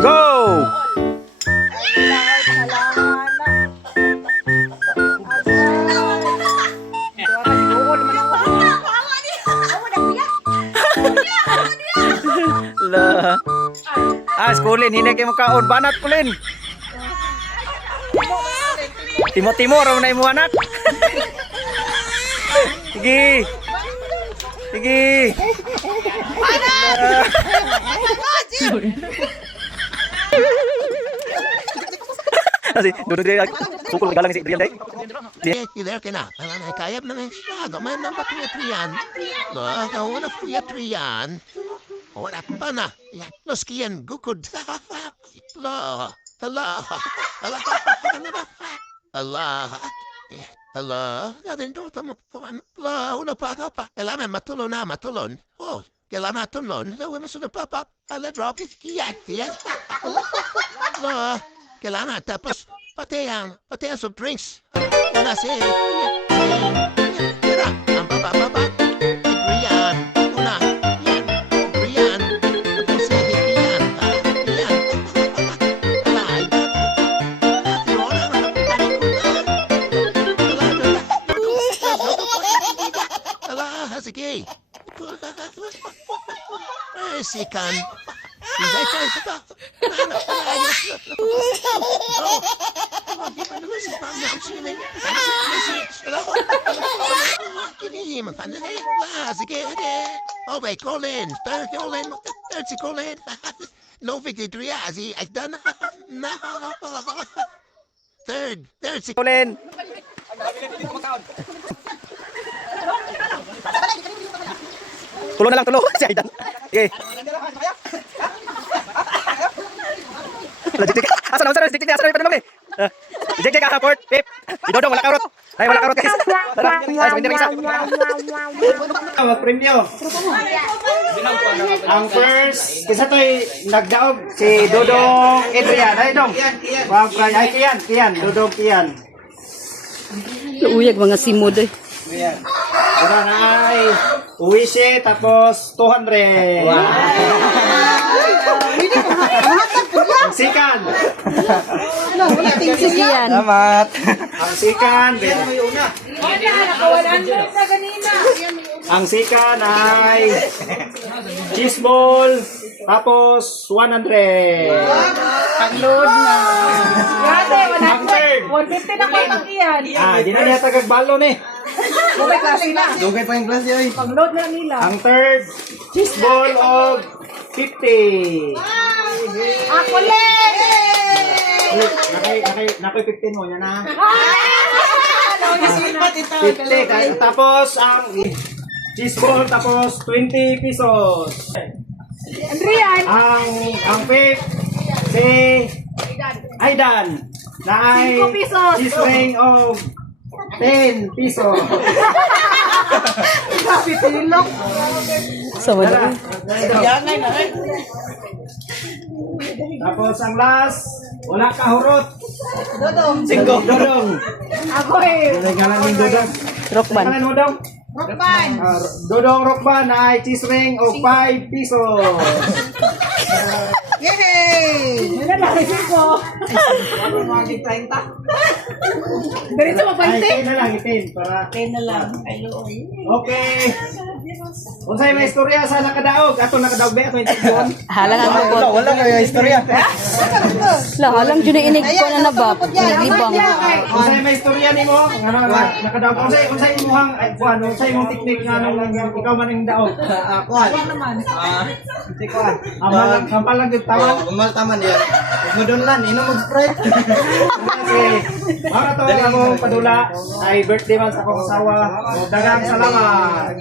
Go! La. Kulin, hindi kayo makaon. Banat, kulin. Timo-timo, raw na imo anak. Sige. Sige. Kasi, dudod dia pukul galang si Adrian day. There ka na. Kayap na siya. Gamay na ba triyan? Wala triyan. Wala pa na. Los kiyan gukod. Allah. Allah. Allah. Allah. Allah. Yan do tamo. Allah. Una pa pa. Kailangan matulon na matulon. Oh. Kailangan matulon. Daw masunod pa pa. Allah drop. Kiyak. Allah. Kailangan tapos pati ang soft drinks. Wala si tira ang baba Adrian una yan Adrian tapos si Adrian yan alay ala sige sikan hindi tayo sa Okay, Colin. Third Colin. No victory. I've done. No. Third si Kulin. Tulo na lang, tulo. Si Aidan. Okay. Asa na, asa na, pa naman eh. Jek support, Pip. Idodong, wala karot. Ay, wala karot guys. Tara, ay, hindi isa. Mag-premyo. Ang first, kisa to'y nagdaog si Dodong Adrian. Ay, Dong. Ay, Kian. Dodong Kian. Uyag mga simod eh. Ayan. Para na ay Uwisi, tapos 200. Wow. Ang sikan. Siyan. Salamat. Ang sikan. Ang sikan ay cheese ball, tapos 100. Pag-load na. Ang third. 150 na kayo mag-iyan. Di na niya tagagbalo ni. Bukay klase na. Dugay pa yung klase ay. Pag-load na nila. Ang third, cheese ball of 50. Ako ulit! Nakoy 15 mo yan na. 50. Tapos ang cheese ball, tapos 20 pesos. Adrian! Ang fifth, si Aidan. Na ay 5 pesos. cheese ring of 10 pesos. Kapitilok. Sama na. Tapos ang last, wala ka hurot. Dodong. Dodong. Ako eh. Galang yung Dodong. Rockman. Galang mo Dodong. Rockman. Dodong Rockman na ay cheese ring of 5 pesos. Yay! Wala na rin ko. Ano maging 30? Ganito mo Ay, 20? 10 na lang, 10 para 10 na lang. okay. Unsay may istorya sa nakadaog? Ato nakadaog ba? Ato yung tikbon? Halang ang mabot. Wala kayo istorya. Halang dyan inig ko na nabab. Naglibang. Unsay may istorya nimo? Nakadaog. Unsay imuhang unsay imong teknik nga nung ikaw man ang daog? Kuan. Si Kuan. Ang palang yung tawag. Umal taman yan. Mudunlan, ino mag-spread. Okay. Mga to ang among padula ay birthday man sa akong asawa. Daghang salamat.